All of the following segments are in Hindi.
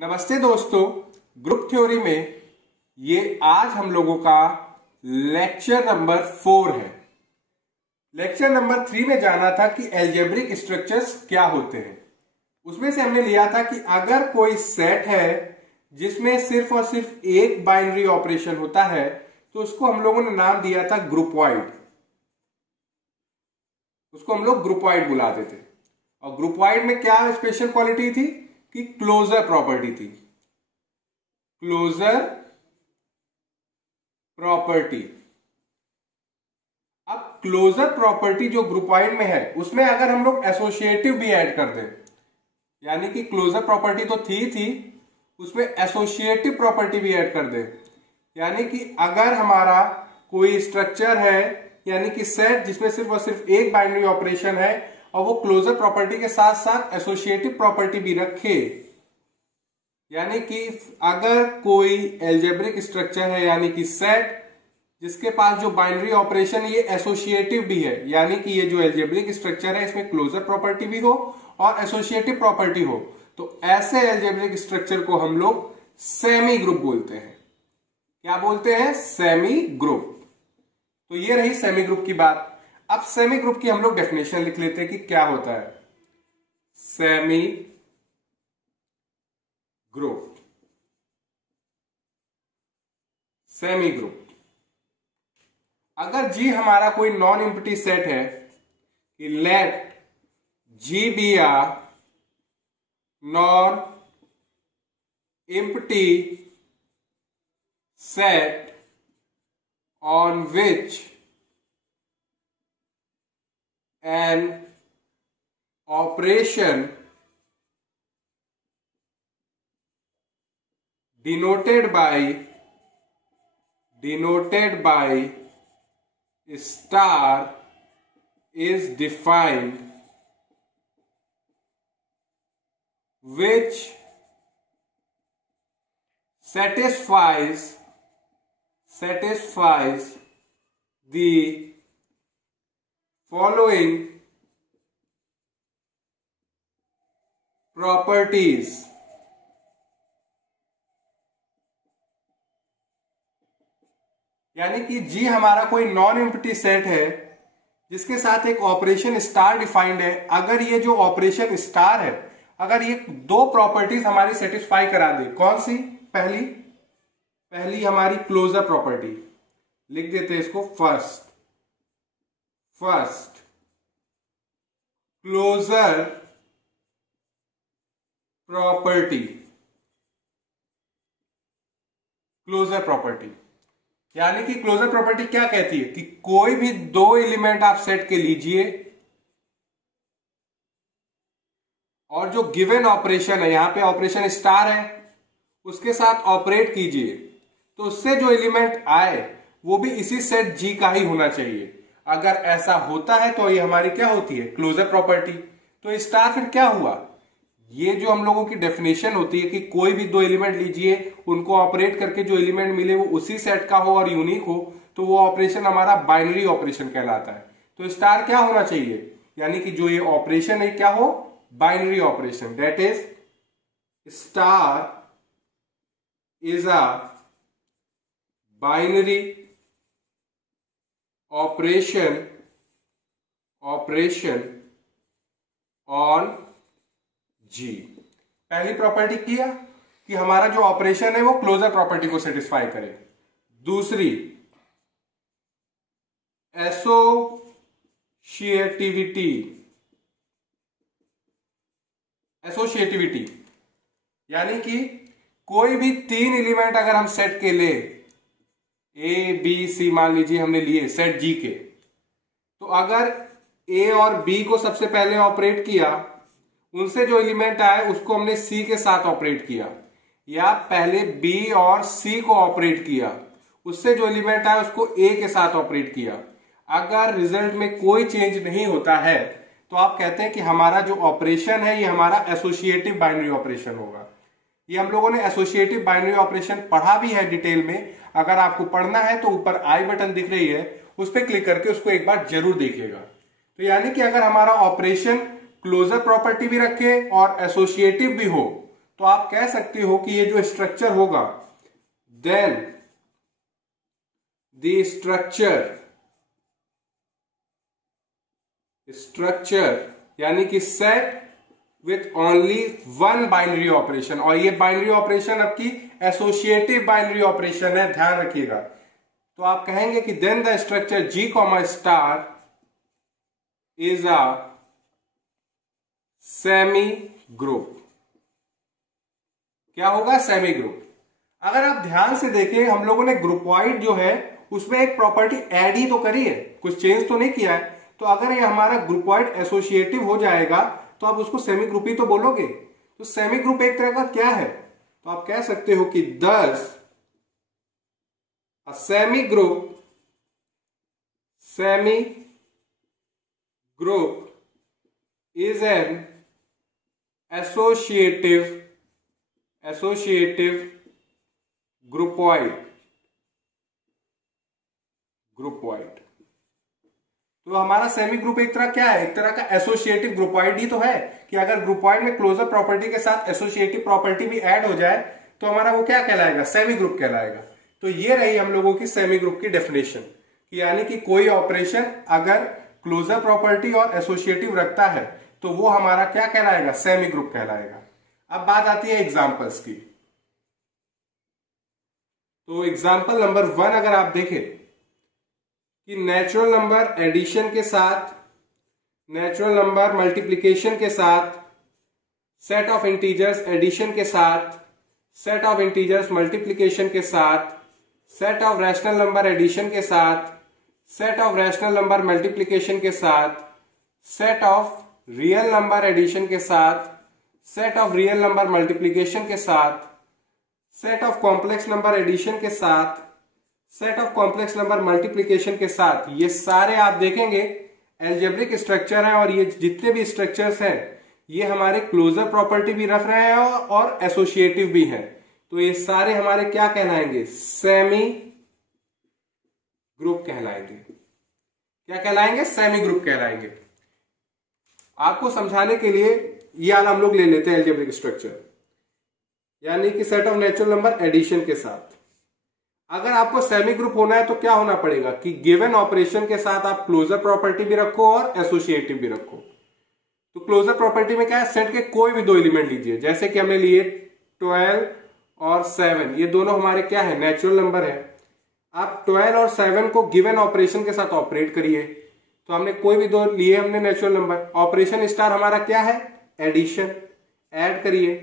नमस्ते दोस्तों, ग्रुप थ्योरी में ये आज हम लोगों का लेक्चर नंबर 4 है। लेक्चर नंबर 3 में जाना था कि एल्जेब्रिक स्ट्रक्चर्स क्या होते हैं। उसमें से हमने लिया था कि अगर कोई सेट है जिसमें सिर्फ और सिर्फ एक बाइनरी ऑपरेशन होता है तो उसको हम लोगों ने नाम दिया था ग्रुपवाइड। उसको हम लोग ग्रुपवाइड बुलाते थे। और ग्रुपवाइड में क्या स्पेशल क्वालिटी थी कि क्लोजर प्रॉपर्टी थी। Closure property. अब क्लोजर प्रॉपर्टी जो ग्रुपवाइड में है उसमें अगर हम लोग एसोसिएटिव भी ऐड कर दें, यानी कि क्लोजर प्रॉपर्टी तो थी उसमें एसोसिएटिव प्रॉपर्टी भी ऐड कर दें, यानी कि अगर हमारा कोई स्ट्रक्चर है यानी कि सेट जिसमें सिर्फ और सिर्फ एक बाइनरी ऑपरेशन है और वो क्लोजर प्रॉपर्टी के साथ साथ एसोसिएटिव प्रॉपर्टी भी रखे, यानी कि अगर कोई एल्जेब्रिक स्ट्रक्चर है यानी कि सेट जिसके पास जो बाइनरी ऑपरेशन ये एसोसिएटिव भी है, यानी कि ये जो एल्जेब्रिक स्ट्रक्चर है इसमें क्लोजर प्रॉपर्टी भी हो और एसोसिएटिव प्रॉपर्टी हो, तो ऐसे एल्जेब्रिक स्ट्रक्चर को हम लोग सेमी ग्रुप बोलते हैं। क्या बोलते हैं? Semi group. तो ये रही सेमी ग्रुप की बात। अब सेमी ग्रुप की हम लोग डेफिनेशन लिख लेते हैं कि क्या होता है सेमी ग्रुप। सेमी ग्रुप, अगर जी हमारा कोई नॉन एम्प्टी सेट है कि let G be a non empty set on which an operation denoted by star is defined, which satisfies the following properties. यानी कि जी हमारा कोई नॉन एम्प्टी सेट है जिसके साथ एक ऑपरेशन स्टार डिफाइंड है। अगर ये जो ऑपरेशन स्टार है, अगर ये दो प्रॉपर्टीज हमारी सेटिस्फाई करा दे, कौन सी? पहली हमारी क्लोजर प्रॉपर्टी, लिख देते हैं इसको फर्स्ट क्लोजर प्रॉपर्टी। यानी कि क्लोजर प्रॉपर्टी क्या कहती है कि कोई भी दो एलिमेंट आप सेट के लीजिए और जो गिवन ऑपरेशन है, यहां पे ऑपरेशन स्टार है, उसके साथ ऑपरेट कीजिए तो उससे जो एलिमेंट आए वो भी इसी सेट जी का ही होना चाहिए। अगर ऐसा होता है तो ये हमारी क्या होती है? Closure property. तो स्टार फिर क्या हुआ? ये जो हम लोगों की डेफिनेशन होती है कि कोई भी दो एलिमेंट लीजिए, उनको ऑपरेट करके जो एलिमेंट मिले वो उसी सेट का हो और यूनिक हो, तो वो ऑपरेशन हमारा बाइनरी ऑपरेशन कहलाता है। तो स्टार क्या होना चाहिए? यानी कि जो ये ऑपरेशन है क्या हो? Binary operation. That is star is a binary operation on G। पहली प्रॉपर्टी किया कि हमारा जो ऑपरेशन है वो क्लोजर प्रॉपर्टी को सेटिस्फाई करे। दूसरी एसोसिएटिविटी, यानी कि कोई भी तीन एलिमेंट अगर हम सेट के ले, ए बी सी मान लीजिए हमने लिए सेट जी के, तो अगर ए और बी को सबसे पहले ऑपरेट किया, उनसे जो एलिमेंट आए उसको हमने सी के साथ ऑपरेट किया, या पहले बी और सी को ऑपरेट किया, उससे जो एलिमेंट आए उसको ए के साथ ऑपरेट किया, अगर रिजल्ट में कोई चेंज नहीं होता है तो आप कहते हैं कि हमारा जो ऑपरेशन है ये हमारा एसोसिएटिव बाइनरी ऑपरेशन होगा। ये हम लोगों ने एसोसिएटिव बाइनरी ऑपरेशन पढ़ा भी है डिटेल में। अगर आपको पढ़ना है तो ऊपर आई बटन दिख रही है, उस पर क्लिक करके उसको एक बार जरूर देखिएगा। तो यानी कि अगर हमारा ऑपरेशन क्लोजर प्रॉपर्टी भी रखे और एसोसिएटिव भी हो तो आप कह सकते हो कि ये जो स्ट्रक्चर होगा, देन द स्ट्रक्चर यानी कि set with only one binary operation, और ये बाइनरी ऑपरेशन आपकी एसोसिएटिव बाइनरी ऑपरेशन है, ध्यान रखिएगा। तो आप कहेंगे कि then the structure G, star is a semigroup. क्या होगा? Semigroup. अगर आप ध्यान से देखें, हम लोगों ने ग्रुपॉइड जो है उसमें एक प्रॉपर्टी ऐड ही तो करी है, कुछ चेंज तो नहीं किया है। तो अगर ये हमारा ग्रुपॉइड एसोसिएटिव हो जाएगा तो आप उसको सेमी ग्रुप ही तो बोलोगे। तो सेमी ग्रुप एक तरह का क्या है? तो आप कह सकते हो कि thus a semi group is an associative groupoid। तो हमारा सेमी ग्रुप एक तरह क्या है? एक तरह का एसोसिएटिव ग्रुपॉइड ही तो है, कि अगर ग्रुपॉइड में क्लोजर प्रॉपर्टी के साथ एसोसिएटिव प्रॉपर्टी भी ऐड हो जाए तो हमारा वो क्या कहलाएगा? सेमी ग्रुप कहलाएगा। तो ये रही हम लोगों की सेमी ग्रुप की डेफिनेशन, यानी कि कोई ऑपरेशन अगर क्लोजर प्रॉपर्टी और एसोसिएटिव रखता है तो वो हमारा क्या कहलाएगा? सेमी ग्रुप कहलाएगा। अब बात आती है एग्जांपल्स की। तो एग्जांपल नंबर 1 अगर आप देखें कि नेचुरल नंबर एडिशन के साथ, नेचुरल नंबर मल्टीप्लिकेशन के साथ, सेट ऑफ इंटीजर्स एडिशन के साथ, सेट ऑफ इंटीजर्स मल्टीप्लिकेशन के साथ, set of rational number addition के साथ, set of rational number multiplication के साथ, set of real number addition के साथ, set of real number multiplication के साथ, set of complex number addition के साथ, set of complex number multiplication के साथ, ये सारे आप देखेंगे एल्जेब्रिक स्ट्रक्चर हैं। और ये जितने भी स्ट्रक्चर्स हैं ये हमारे क्लोजर प्रॉपर्टी भी रख रहे हैं और एसोसिएटिव भी हैं। तो ये सारे हमारे क्या कहलाएंगे? सेमी ग्रुप कहलाएंगे। क्या कहलाएंगे? सेमी ग्रुप कहलाएंगे। आपको समझाने के लिए ये वाला हम लोग ले लेते हैं एल्जेब्रिक स्ट्रक्चर, यानी कि set of natural number addition के साथ। अगर आपको सेमी ग्रुप होना है तो क्या होना पड़ेगा कि गिवन ऑपरेशन के साथ आप क्लोजर प्रॉपर्टी भी रखो और एसोसिएटिव भी रखो। तो क्लोजर प्रॉपर्टी में क्या है? सेट के कोई भी दो एलिमेंट लीजिए, जैसे कि हमने लिए 12 और 7, ये दोनों हमारे क्या है? नेचुरल नंबर है। आप 12 और 7 को गिवन ऑपरेशन के साथ ऑपरेट करिए। तो हमने कोई भी दो लिए, हमने नेचुरल नंबर, ऑपरेशन स्टार हमारा क्या है? एडिशन। ऐड करिए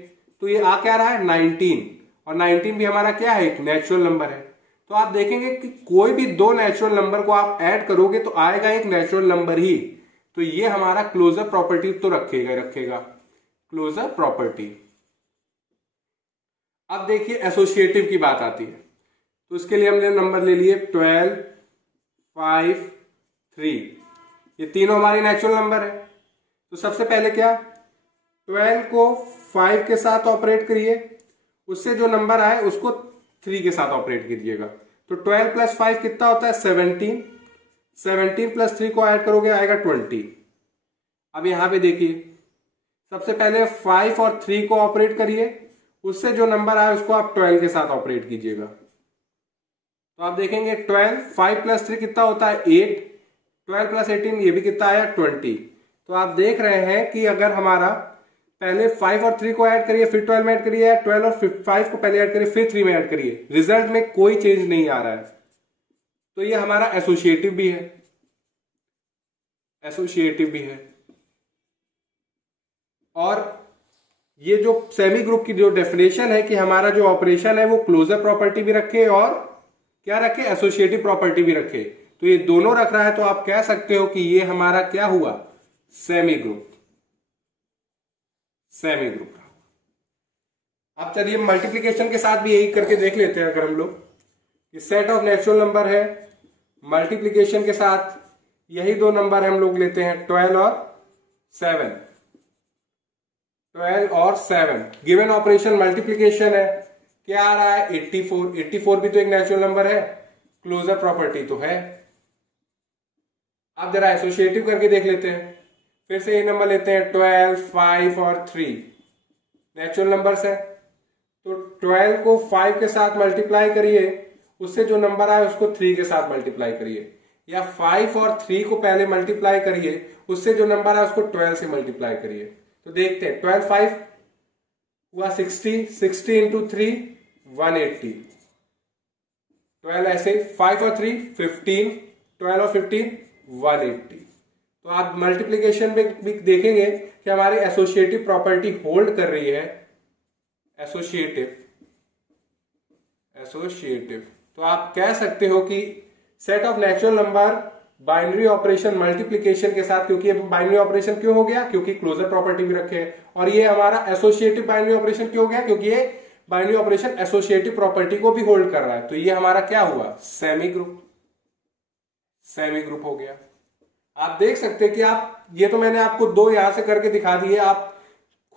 तो ये आ क्या रहा है? 19, और 19 भी हमारा क्या है? एक नेचुरल नंबर है। तो आप देखेंगे कि कोई भी दो नेचुरल नंबर को आप ऐड करोगे तो आएगा एक नेचुरल नंबर ही। तो ये हमारा क्लोजर प्रॉपर्टी तो रखेगा क्लोजर प्रॉपर्टी। अब देखिए एसोसिएटिव की बात आती है। तो इसके लिए हमने नंबर ले लिए 12, 5, 3, ये तीनों हमारी नेचुरल नंबर है। तो सबसे पहले क्या? 12 को 5 के साथ ऑपरेट करिए, उससे जो नंबर आए उसको 3 के साथ ऑपरेट कीजिएगा। तो 12 प्लस 5 कितना होता है? 17। 17 प्लस 3 को ऐड करोगे आएगा 20। अब यहां पे देखिए, सबसे पहले 5 और 3 को ऑपरेट करिए, उससे जो नंबर आए उसको आप 12 के साथ ऑपरेट कीजिएगा। तो आप देखेंगे 12, 5 प्लस 3 कितना होता है? 8। 12 प्लस 18 ये भी कितना आया? 20। तो आप देख रहे हैं कि अगर हमारा पहले 5 और 3 को ऐड करिए, फिर 12 में ऐड करिए, 12 और 5 को पहले ऐड करिए, फिर 3 में ऐड करिए, रिजल्ट में कोई चेंज नहीं आ रहा है। तो ये हमारा एसोसिएटिव भी है, एसोसिएटिव भी है। और ये जो सेमी ग्रुप की जो डेफिनेशन है कि हमारा जो ऑपरेशन है वो क्लोजर प्रॉपर्टी भी रखे और क्या रखे? एसोसिएटिव प्रॉपर्टी भी रखे। तो ये दोनों रख रहा है, तो आप कह सकते हो कि ये हमारा क्या हुआ? Semi group. Semi group. अब चलिए मल्टीप्लिकेशन के साथ भी यही करके देख लेते हैं। अगर हम लोग कि सेट ऑफ नेचुरल नंबर है, मल्टीप्लिकेशन के साथ यही दो नंबर हम लोग लेते हैं 12 और 7। 12 और 7 गिवन ऑपरेशन मल्टीप्लिकेशन है, क्या आ रहा है? 84। 84 भी तो एक नेचुरल नंबर है, क्लोजर प्रॉपर्टी तो है। अब जरा एसोसिएटिव करके देख लेते हैं। फिर से ये नंबर लेते हैं 12, 5 और 3, नेचुरल नंबर्स है। तो 12 को 5 के साथ मल्टीप्लाई करिए, उससे जो नंबर आए उसको 3 के साथ मल्टीप्लाई करिए, या 5 और 3 को पहले मल्टीप्लाई करिए, उससे जो नंबर आए उसको 12 से मल्टीप्लाई करिए। तो देखते हैं, 12 5 हुआ 60, 60 इंटू 3 180, 12 ऐसे, 5 और 3 15, 12 और 15 180। तो आप मल्टीप्लीकेशन में भी देखेंगे कि हमारी एसोसिएटिव प्रॉपर्टी होल्ड कर रही है, एसोसिएटिव। तो आप कह सकते हो कि set of natural number binary operation multiplication के साथ, क्योंकि बाइनरी ऑपरेशन क्यों हो गया, क्योंकि क्लोजर प्रॉपर्टी भी रखे है, और ये हमारा एसोसिएटिव बाइनरी ऑपरेशन क्यों हो गया, क्योंकि ये बाइनरी ऑपरेशन एसोसिएटिव प्रॉपर्टी को भी होल्ड कर रहा है। तो ये हमारा क्या हुआ, सेमी ग्रुप हो गया। आप देख सकते हैं कि आप, ये तो मैंने आपको दो यहां से करके दिखा दिए, आप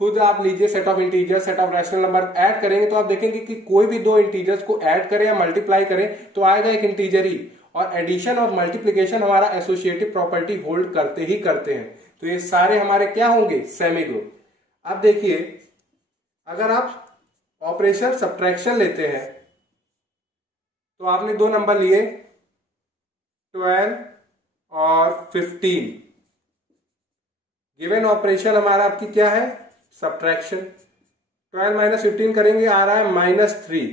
खुद आप लीजिए, set of integer, set of rational number add करेंगे तो आप देखेंगे कि कोई भी दो इंटीजर्स को ऐड करें या मल्टीप्लाई करें तो आएगा एक इंटीजर ही, और एडिशन और मल्टीप्लीकेशन हमारा एसोसिएटिव प्रॉपर्टी होल्ड करते ही करते हैं। तो ये सारे हमारे क्या होंगे, सेमी ग्रुप। अब देखिए, अगर आप ऑपरेशन सब्ट्रैक्शन लेते हैं तो आपने दो नंबर लिए 12 और 15, गिवन ऑपरेशन हमारा आपकी क्या है, सब्ट्रैक्शन। 12 माइनस 15 करेंगे, आ रहा है -3,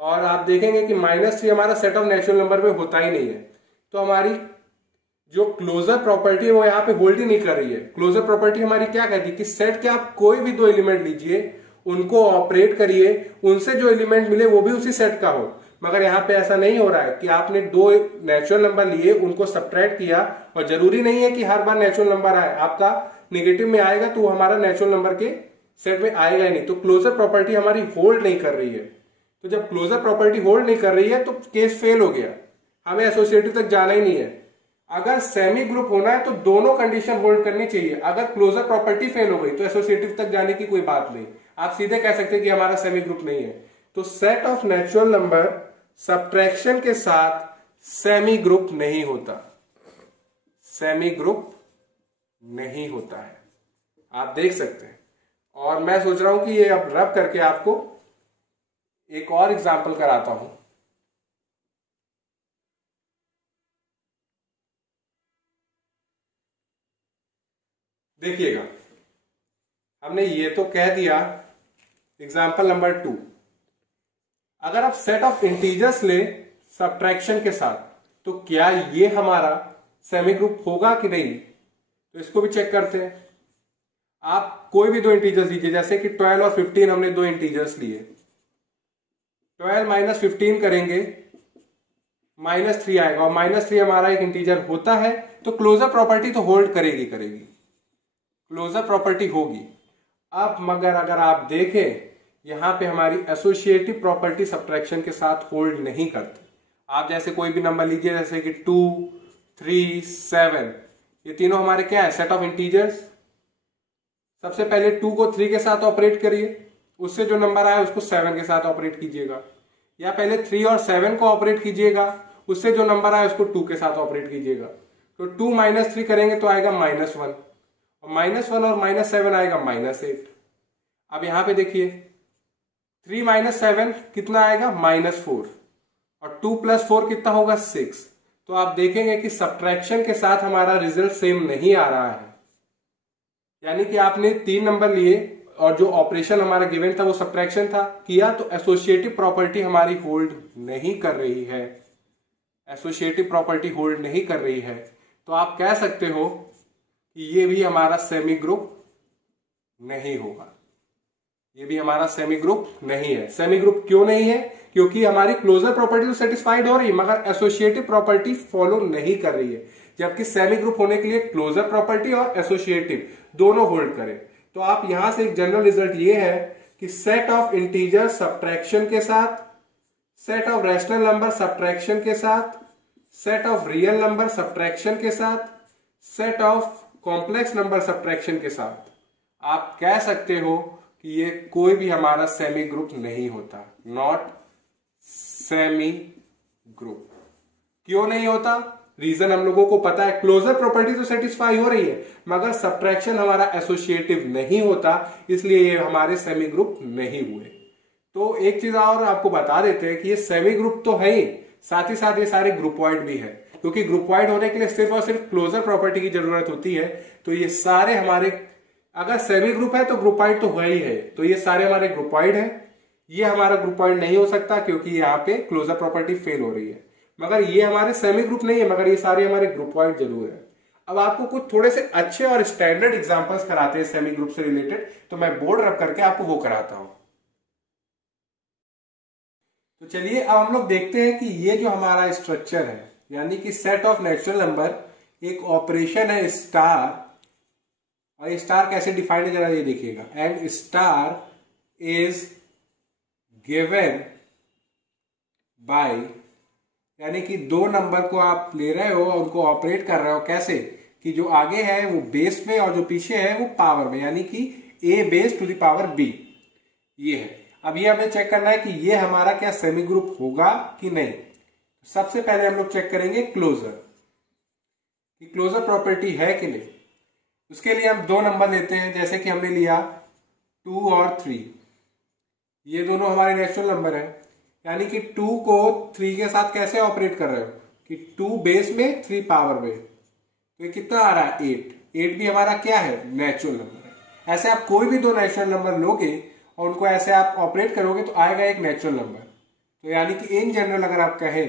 और आप देखेंगे कि -3 हमारा सेट ऑफ नेचुरल नंबर में होता ही नहीं है। तो हमारी जो क्लोजर प्रॉपर्टी है वो यहाँ पे होल्ड ही नहीं कर रही है। क्लोजर प्रॉपर्टी हमारी क्या कहती है कि सेट के आप कोई भी दो एलिमेंट लीजिए, उनको ऑपरेट करिए, उनसे जो एलिमेंट मिले वो भी उसी सेट का हो। मगर यहाँ पे ऐसा नहीं हो रहा है कि आपने दो नेचुरल नंबर लिए, उनको सब्ट्रैक्ट किया, और जरूरी नहीं है कि हर बार नेचुरल नंबर आए, आपका नेगेटिव में आएगा तो हमारा नेचुरल नंबर के सेट में आएगा ही नहीं। तो क्लोजर प्रॉपर्टी हमारी होल्ड नहीं कर रही है। तो जब क्लोजर प्रॉपर्टी होल्ड नहीं कर रही है तो केस फेल हो गया, हमें एसोसिएटिव तक जाना ही नहीं है। अगर सेमी ग्रुप होना है तो दोनों कंडीशन होल्ड करनी चाहिए। अगर क्लोजर प्रॉपर्टी फेल हो गई तो एसोसिएटिव तक जाने की कोई बात नहीं, आप सीधे कह सकते हैं कि हमारा सेमी ग्रुप नहीं है। तो set of natural number subtraction के साथ सेमी ग्रुप नहीं होता, सेमी ग्रुप नहीं होता है, आप देख सकते हैं। और मैं सोच रहा हूं कि ये अब रब करके आपको एक और एग्जांपल कराता हूं। देखिएगा, हमने ये तो कह दिया एग्जांपल नंबर 2। अगर आप सेट ऑफ इंटीजर्स ले सब्ट्रैक्शन के साथ तो क्या ये हमारा सेमी ग्रुप होगा कि नहीं, तो इसको भी चेक करते हैं। आप कोई भी दो इंटीजर्स लीजिए, जैसे कि 12 और 15 हमने दो इंटीजर्स लिए, 12 माइनस 15 करेंगे -3 आएगा, और -3 हमारा एक इंटीजर होता है। तो क्लोजर प्रॉपर्टी तो होल्ड करेगी, क्लोजर प्रॉपर्टी होगी। अब मगर अगर आप देखें, यहां पे हमारी एसोसिएटिव प्रॉपर्टी सब्ट्रैक्शन के साथ होल्ड नहीं करती। आप जैसे कोई भी नंबर लीजिए, जैसे कि 2 3 7, ये तीनों हमारे क्या है, सेट ऑफ इंटीजर्स। सबसे पहले 2 को 3 के साथ ऑपरेट करिए, उससे जो नंबर आया उसको 7 के साथ ऑपरेट कीजिएगा, या पहले 3 और 7 को ऑपरेट कीजिएगा, उससे जो नंबर आया उसको 2 के साथ ऑपरेट कीजिएगा। तो 2 माइनस 3 करेंगे तो आएगा -1, और -1 और -7 आएगा -8। अब यहां पे देखिए, 3 माइनस 7 कितना आएगा, -4, और 2 प्लस 4 कितना होगा, 6। तो आप देखेंगे कि सब्ट्रैक्शन के साथ हमारा रिजल्ट सेम नहीं आ रहा है। यानी कि आपने 3 नंबर लिए और जो ऑपरेशन हमारा गिवन था वो सब्ट्रैक्शन था, किया, तो एसोसिएटिव प्रॉपर्टी हमारी होल्ड नहीं कर रही है, एसोसिएटिव प्रॉपर्टी होल्ड नहीं कर रही है। तो आप कह सकते हो कि ये भी हमारा सेमी ग्रुप नहीं होगा, ये भी हमारा सेमी ग्रुप नहीं है। सेमी ग्रुप क्यों नहीं है, क्योंकि हमारी क्लोजर प्रॉपर्टी तो सेटिस्फाइड हो रही है मगर एसोसिएटिव प्रॉपर्टी फॉलो नहीं कर रही है। जबकि सेमी ग्रुप होने के लिए क्लोजर प्रॉपर्टी और एसोसिएटिव दोनों होल्ड करें। तो आप यहां से एक जनरल रिजल्ट ये है कि सेट ऑफ इंटीजर सब्ट्रैक्शन के साथ, set of rational number subtraction के साथ, set of real number subtraction के साथ, set of complex number subtraction के साथ आप कह सकते हो कि ये कोई भी हमारा सेमी ग्रुप नहीं होता, नॉट सेमी ग्रुप। क्यों नहीं होता, रीजन हम लोगों को पता है, क्लोजर प्रॉपर्टी तो सेटिस्फाई हो रही है मगर सब्ट्रैक्शन हमारा एसोसिएटिव नहीं होता, इसलिए ये हमारे सेमी ग्रुप नहीं हुए। तो एक चीज और आपको बता देते हैं कि ये सेमी ग्रुप तो है ही, साथ ही साथ ये सारे ग्रुपॉइड भी है, क्योंकि ग्रुपॉइड होने के लिए सिर्फ और सिर्फ क्लोजर प्रॉपर्टी की जरूरत होती है। तो ये सारे हमारे, अगर सेमी ग्रुप है तो ग्रुपॉइड तो है ही है, तो ये सारे हमारे ग्रुपॉइड है। ये हमारा ग्रुपॉइड नहीं हो सकता क्योंकि यहाँ पे क्लोजर प्रॉपर्टी फेल हो रही है। मगर ये हमारे सेमी ग्रुप नहीं है, मगर ये सारे हमारे ग्रुपॉइड जरूर है। अब आपको कुछ थोड़े से अच्छे और स्टैंडर्ड एग्जांपल्स कराते हैं सेमी ग्रुप से रिलेटेड, तो मैं बोर्ड रख करके आपको वो कराता हूं। तो चलिए अब हम लोग देखते हैं कि ये जो हमारा स्ट्रक्चर है, यानी कि सेट ऑफ नेचुरल नंबर, एक ऑपरेशन है स्टार, और ये स्टार कैसे डिफाइंड है जरा ये देखिएगा। And star is given bye, यानी कि दो नंबर को आप ले रहे हो और उनको ऑपरेट कर रहे हो कैसे, कि जो आगे है वो बेस में और जो पीछे है वो पावर में, यानी कि a base to the power b, ये है। अब ये हमें चेक करना है कि ये हमारा क्या सेमी ग्रुप होगा कि नहीं। सबसे पहले हम लोग चेक करेंगे क्लोजर, कि क्लोजर प्रॉपर्टी है कि नहीं। उसके लिए हम दो नंबर लेते हैं, जैसे कि हमने लिया 2 और 3, ये दोनों हमारे नेचुरल नंबर है, यानी कि 2 को 3 के साथ कैसे ऑपरेट कर रहे हो कि 2 बेस में 3 पावर में, तो ये कितना आ रहा है 8। 8 भी हमारा क्या है, नेचुरल नंबर है। ऐसे आप कोई भी दो नेचुरल नंबर लोगे और उनको ऐसे आप ऑपरेट करोगे तो आएगा एक नेचुरल नंबर। तो यानी कि इन जनरल अगर आप कहें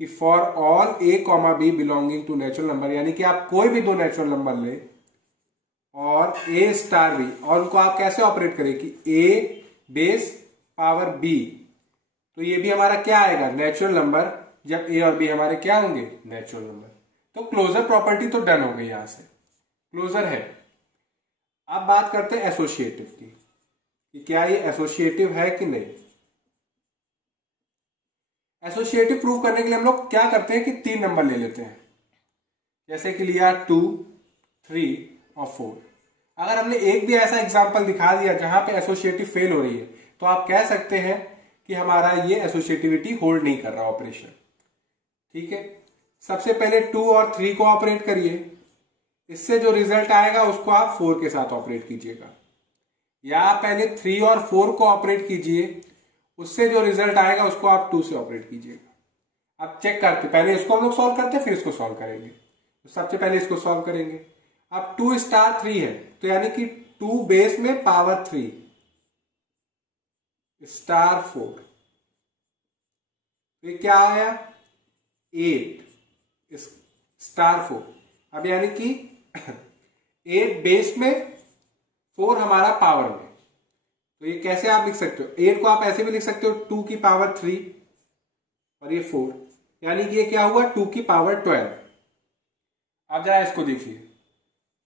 कि for all a, b belonging to natural number, यानी कि आप कोई भी दो नेचुरल नंबर ले और a स्टार b, और उनको आप कैसे ऑपरेट करें कि a बेस पावर b, तो ये भी हमारा क्या आएगा, नेचुरल नंबर, जब a और b हमारे क्या होंगे, नेचुरल नंबर। तो क्लोजर प्रॉपर्टी तो डन हो गई, यहां से क्लोजर है। अब बात करते हैं एसोसिएटिव की, कि क्या ये एसोसिएटिव है कि नहीं। एसोसिएटिव प्रूव करने के लिए हम लोग क्या करते हैं कि 3 नंबर ले लेते हैं, जैसे कि लिया 2, 3 और 4। अगर हमने एक भी ऐसा एग्जांपल दिखा दिया जहां पे एसोसिएटिव फेल हो रही है, तो आप कह सकते हैं कि हमारा ये एसोसिएटिविटी होल्ड नहीं कर रहा ऑपरेशन। ठीक है, सबसे पहले 2 और 3 को ऑपरेट करिए, इससे जो रिजल्ट आएगा उसको आप 4 के साथ ऑपरेट कीजिएगा, या पहले 3 और 4 को ऑपरेट कीजिए, उससे जो रिजल्ट आएगा उसको आप 2 से ऑपरेट कीजिएगा। अब चेक करते, पहले इसको हम लोग सॉल्व करते हैं फिर इसको सॉल्व करेंगे। तो सबसे पहले इसको सॉल्व करेंगे। अब 2 स्टार 3 है, तो यानी कि 2 बेस में पावर 3 स्टार 4, तो ये क्या आया 8 स्टार 4। अब यानी कि 8 बेस में 4 हमारा पावर में, तो ये कैसे आप लिख सकते हो, 8 को आप ऐसे भी लिख सकते हो 2 की पावर 3 और ये 4, यानी कि ये क्या हुआ 2 की पावर 12। अब जरा इसको देखिए,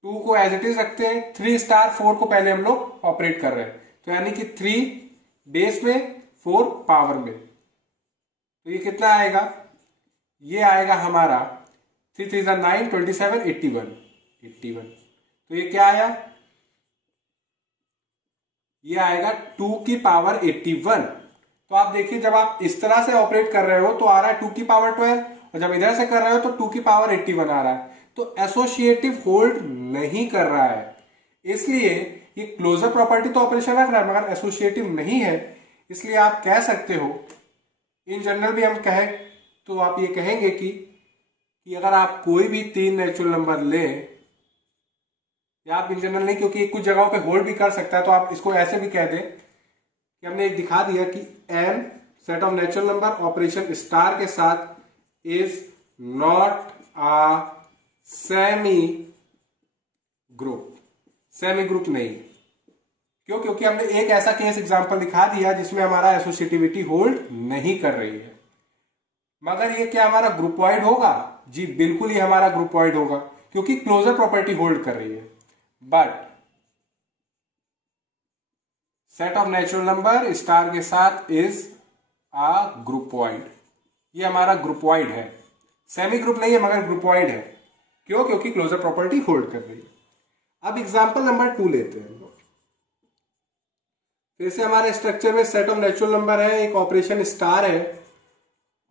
2 को एज इट इज रखते हैं, 3 स्टार 4 को पहले हम लोग ऑपरेट कर रहे हैं, तो यानी कि 3 बेस में 4 पावर में, तो ये कितना आएगा, ये आएगा हमारा 3 3 9 27 81। तो ये क्या आया, ये आएगा 2 की पावर 81। तो आप देखिए जब आप इस तरह से ऑपरेट कर रहे हो तो आ रहा है 2 की पावर 12, और जब इधर से कर रहे हो तो 2 की पावर 81 आ रहा है। तो एसोसिएटिव होल्ड नहीं कर रहा है, इसलिए ये क्लोजर प्रॉपर्टी तो ऑपरेशन रख रहा है मगर एसोसिएटिव नहीं है। इसलिए आप कह सकते हो, इन जनरल भी हम कहें तो आप ये कहेंगे कि अगर आप कोई भी 3 नेचुरल नंबर लें, या आप इन जनरल नहीं, क्योंकि कुछ जगहों पे होल्ड भी कर सकता है, तो आप इसको ऐसे भी कह दें कि हमने एक दिखा दिया कि n set of natural number operation star के साथ is not a semi group. Semi group नहीं, क्यों, क्योंकि हमने एक ऐसा केस एग्जांपल दिखा दिया जिसमें हमारा एसोसिएटिविटी होल्ड नहीं कर रही है। मगर ये क्या हमारा ग्रुपॉइड होगा, जी बिल्कुल ये हमारा ग्रुपॉइड होगा, क्योंकि क्लोजर प्रॉपर्टी होल्ड कर रही है। But set of natural number star के साथ इज अ ग्रुपॉइड, ये हमारा ग्रुपॉइड है, सेमी ग्रुप नहीं है मगर ग्रुपॉइड है। क्यों, क्योंकि क्लोजर प्रॉपर्टी होल्ड कर रही है। अब एग्जांपल नंबर 2 लेते हैं। फिर से हमारे स्ट्रक्चर में सेट ऑफ नेचुरल नंबर है, एक ऑपरेशन स्टार है,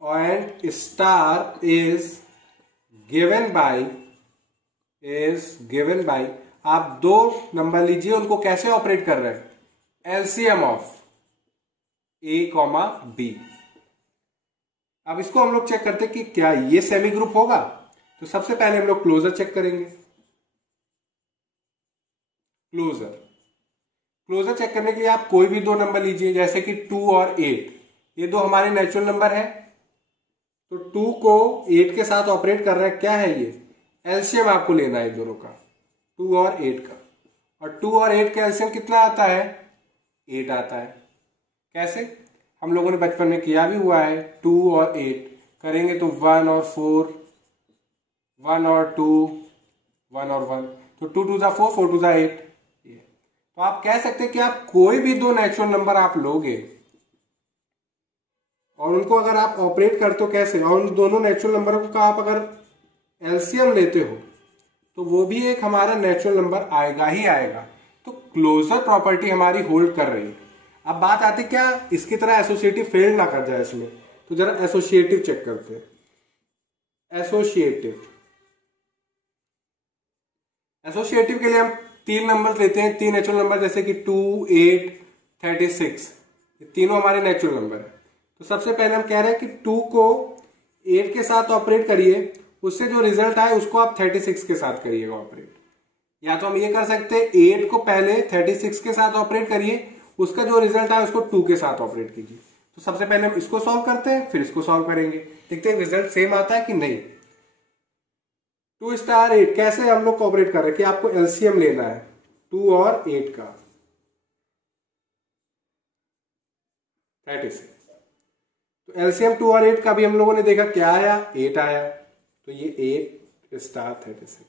and star is given bye आप 2 नंबर लीजिए, उनको कैसे ऑपरेट कर रहे हैं, LCM of A comma B. अब इसको हम लोग चेक करते हैं कि क्या ये सेमी ग्रुप होगा। तो सबसे पहले हम लोग क्लोजर चेक करेंगे। क्लोजर चेक करने के लिए आप कोई भी दो नंबर लीजिए, जैसे कि 2 और 8, ये दो हमारे नेचुरल नंबर है। तो 2 को 8 के साथ ऑपरेट कर रहा है, क्या है ये, एलसीएम आपको लेना है दोनों का, 2 और 8 का। और 2 और 8 का एलसीएम कितना आता है, 8 आता है। कैसे, हम लोगों ने बचपन में किया भी हुआ है। 2 और 8 करेंगे तो 1 और 4, 1 और 2, 1 और 1, तो 2 2 4, 4 2 8। तो आप कह सकते हैं कि आप कोई भी दो नेचुरल नंबर आप लोगे और उनको अगर आप ऑपरेट करते हो कैसे, और उन दोनों नेचुरल नंबरों का आप अगर एलसीएम लेते हो तो वो भी एक हमारा नेचुरल नंबर आएगा ही आएगा। तो क्लोजर प्रॉपर्टी हमारी होल्ड कर रही है। अब बात आती क्या इसकी तरह एसोसिएटिव फेल ना कर जाए इसमें, तो जरा एसोसिएटिव चेक करते हैं। एसोसिएटिव के लिए हम 3 नंबर लेते हैं, 3 नेचुरल नंबर, जैसे कि 2, 8, 36, ये तीनों हमारे नेचुरल नंबर है। तो सबसे पहले हम कह रहे हैं कि 2 को 8 के साथ ऑपरेट करिए, उससे जो रिजल्ट आए उसको आप 36 के साथ करिएगा ऑपरेट। या तो हम ये कर सकते हैं 8 को पहले 36 के साथ ऑपरेट करिए, उसका जो रिजल्ट आए उसको 2 के साथ ऑपरेट कीजिए। तो सबसे पहले हम इसको सॉल्व करते हैं, फिर इसको सॉल्व करेंगे, देखते हैं रिजल्ट सेम आता है कि नहीं। 2 स्टार 8 कैसे हम लोग ऑपरेट कर रहे हैं कि आपको एलसीएम लेना है 2 और 8 का, 36। तो एलसीएम 2 और 8 का भी हम लोगों ने देखा क्या आया, 8 आया। तो ये 8 स्टार 36।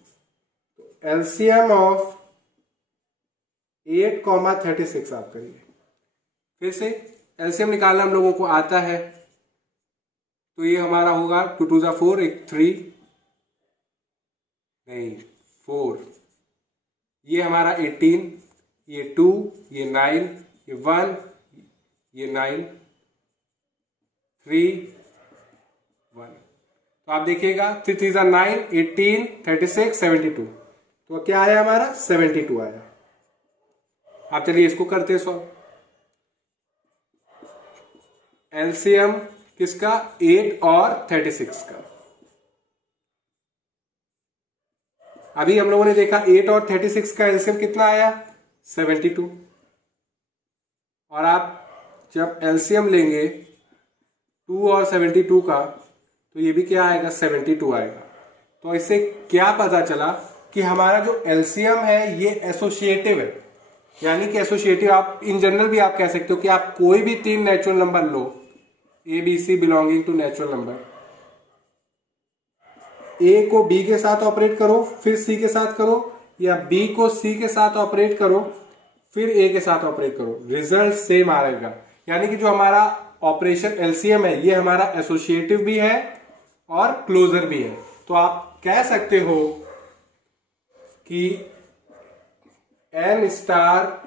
तो एलसीएम ऑफ 8 कॉमा 36 आप करिए। फिर से एलसीएम निकालना हम लोगों को आता है, तो ये हमारा होगा 2 2 4, एक 3 नहीं 4, ये हमारा 18, ये 2, ये 9, ये 1, ये 9, 3 1। तो आप देखिएगा 3 3 9, 18, 36, 72। तो क्या आया हमारा 72 आया। आप चलिए इसको करते हैं सॉल्व। एलसीएम किसका, 8 और 36 का। अभी हम लोगों ने देखा 8 और 36 का एलसीएम कितना आया, 72। और आप जब एलसीएम लेंगे 2 और 72 का, तो ये भी क्या आएगा, 72 आएगा। तो इससे क्या पता चला कि हमारा जो एलसीएम है ये एसोसिएटिव है। यानी कि एसोसिएटिव आप इन जनरल भी आप कह सकते हो कि आप कोई भी 3 नेचुरल नंबर लो, A B C belonging to natural number, A को बी के साथ ऑपरेट करो फिर सी के साथ करो, या बी को सी के साथ ऑपरेट करो फिर ए के साथ ऑपरेट करो, रिजल्ट सेम आएगा। यानी कि जो हमारा ऑपरेशन एलसीएम है ये हमारा एसोसिएटिव भी है और क्लोजर भी है। तो आप कह सकते हो कि N star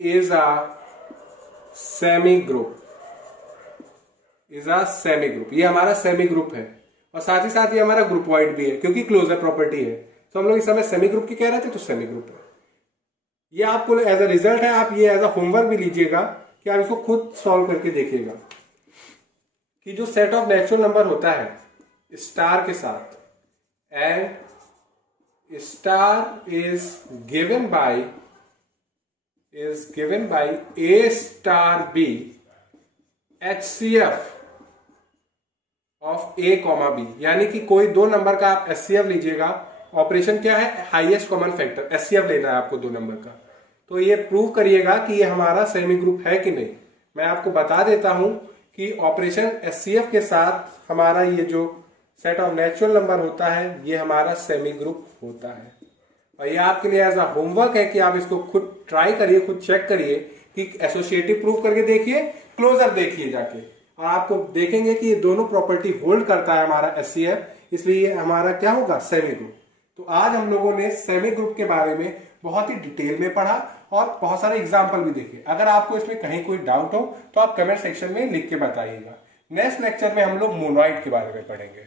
is a semigroup, ये हमारा सेमी ग्रुप है। और साथ ही साथ ये हमारा ग्रुप वाइड भी है क्योंकि क्लोजर प्रॉपर्टी है। तो हम लोग इस समय सेमी ग्रुप की कह रहे थे, तो सेमी ग्रुप है। ये आपको एज अ रिजल्ट है, आप ये एज अ होमवर्क भी लीजिएगा कि आप इसको खुद सॉल्व करके देखिएगा कि जो सेट ऑफ नेचुरल नंबर होता है स्टार के साथ, and star is given by A star B HCF of A comma B. यानी कि कोई दो नंबर का आप HCF लीजिएगा, ऑपरेशन क्या है, हाईएस्ट कॉमन फैक्टर, HCF लेना है आपको दो नंबर का। तो ये प्रूव करिएगा कि ये हमारा सेमी ग्रुप है कि नहीं। मैं आपको बता देता हूं कि ऑपरेशन HCF के साथ हमारा ये जो सेट ऑफ नेचुरल नंबर होता है ये हमारा सेमी ग्रुप होता है। और ये आपके लिए एज अ होमवर्क है कि आप इसको खुद ट्राई करिए, खुद चेक करिए कि एसोसिएटिव प्रूव करके देखिए, क्लोजर देखिए जाके, और आपको देखेंगे कि ये दोनों प्रॉपर्टी होल्ड करता है हमारा HCF, इसलिए ये हमारा क्या होगा, सेमी ग्रुप। तो आज हम लोगों ने सेमी ग्रुप के बारे में बहुत ही डिटेल में पढ़ा और बहुत सारे एग्जाम्पल भी देखे। अगर आपको इसमें कहीं कोई डाउट हो तो आप कमेंट सेक्शन में लिख के बताइएगा। नेक्स्ट लेक्चर में हम लोग मोनोइड के बारे में पढ़ेंगे।